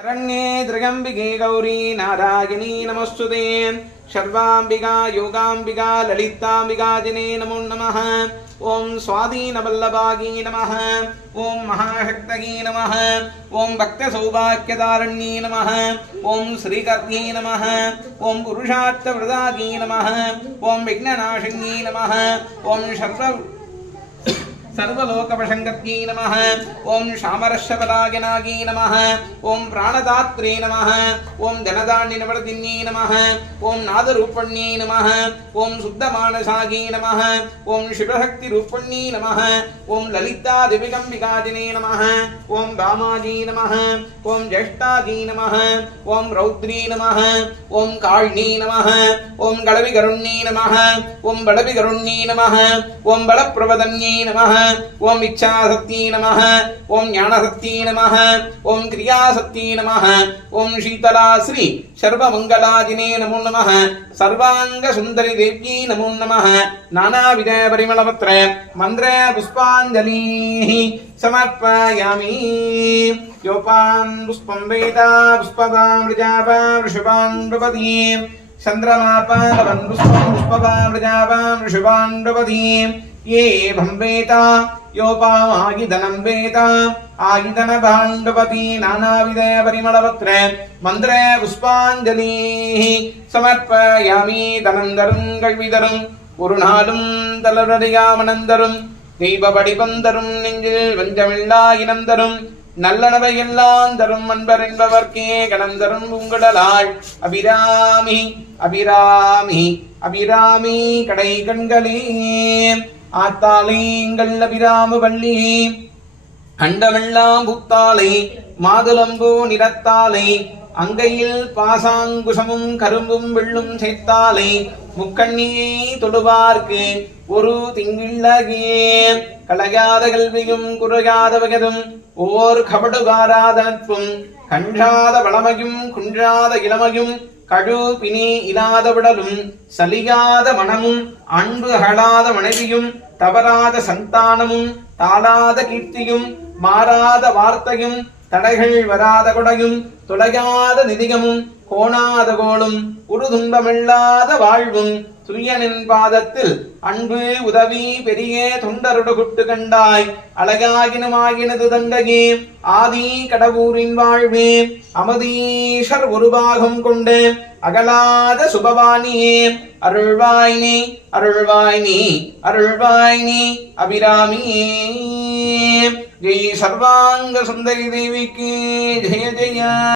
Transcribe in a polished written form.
शरण्ये त्र्यम्बिके गौरी नारायणी नमोस्तुते सर्वाम्बिका योगाम्बिका ललिताम्बिकाजिने नमो नमः। ओं स्वाधीनवल्लभागी नमः। ओं महाशक्तगी नमः। ओं भक्तसौभाग्यदारण्ये नमः। ओं श्रीकर्ण्ये नमः। ओं पुरुषार्थप्रदागी नमः। ओं विघ्ननाशिन्ये नमः। ओं सर्वलोकप्रशंकत्यै नमः। ओं शामरश्यपदायनागी नमः। ओं प्राणदात्रे नमः। ओं धनधान्यनिवर्तिन्यै नमः। ओं नादरूपण्यै नमः। ओं शुद्धमानसायै नमः। ओं शिवशक्तिरूपण्यै नमः। ओं ललितादिव्यम्बिकाजिने नमः। ओं भामाजी नमः। ओं ज्येष्ठाजी नमः। ओं रौद्री नमः। ओं काल्नी नमः। ओं गलविकरुण्यै नमः। ओं बलविकरुण्यै नमः। ओं बलप्रवदन्यै नमः। ओं इच्छाशक्ति नमः। ओं ज्ञानशक्ति नमः। ओं क्रियाशक्ति नमः। ओं शीतला श्री सर्वमंगलाजिने नमो नमः। सर्वांग सुंदरी देव्यै नमो नमः। नानाविध परिमलपत्र मंत्र पुष्पांजलि समर्पयामि। योपान् पुष्पं वेदा पुष्पवां वृजावां वृषभान् प्रपदी चंद्रमापान् पुष्पं पुष्पवां वृजावां वृषभान् प्रपदी ये भंवेता योपामागिधनं वेता आगिधन भाण्डुपति नानाविध परिमलपत्र मंत्र पुष्पांजलि समर्पयामि। தனந்தரும் கல்விதரும் ஒரு நாளும் தளரடியாமனந்தரும் தெய்வ வடிவந்தரும் நெஞ்சில் வஞ்சமில்லா இனந்தரும் நல்லனவை எல்லாம் தரும் அன்பர் என்பவர்க்கே கணந்தரும் உங்களலாள் அபிராமி அபிராமி அபிராமி கடை கண்களே ஆத்தாலேங்கள் அபிராம வள்ளி அண்டமெல்லாம் புத்தாலை மாதுளம்பூ நிறத்தாலை அங்கையில் பாசாங்குசமும் கரும்பும் வெள்ளும் சேர்த்தாலை முக்கண்ணியை தொடுவார்க்கு ஒரு திங்கிள்ளகே களையாத கல்வியும் குறையாத வகதும் ஓர் கபடுகாராத நட்பும் கன்றாத வளமையும் குன்றாத இளமையும் கழு பிணி இல்லாத விடலும் சலியாத மனமும் அன்பு அகலாத மனைவியும் தவறாத சந்தானமும் தாளாத கீர்த்தியும் மாறாத வார்த்தையும் தடைகள் வராத கொடையும் தொலையாத நிதிகமும் கோணாத கோளும் ஒரு துன்பமில்லாத வாழ்வும் துரியனின் பாதத்தில் அன்பு உதவி பெரிய தொண்டருடு குட்டு கண்டாய் அழகாகினமாகினது தண்டகே ஆதி கடவுரின் வாழ்வே அமதீஷர் ஒரு பாகம் கொண்டு அகலாத சுபவாணியே அருள்வாய்னி அருள்வாய்னி அருள்வாய்னி அபிராமியே ஜெய் சர்வாங்க சுந்தரி தேவிக்கு ஜெய ஜெய।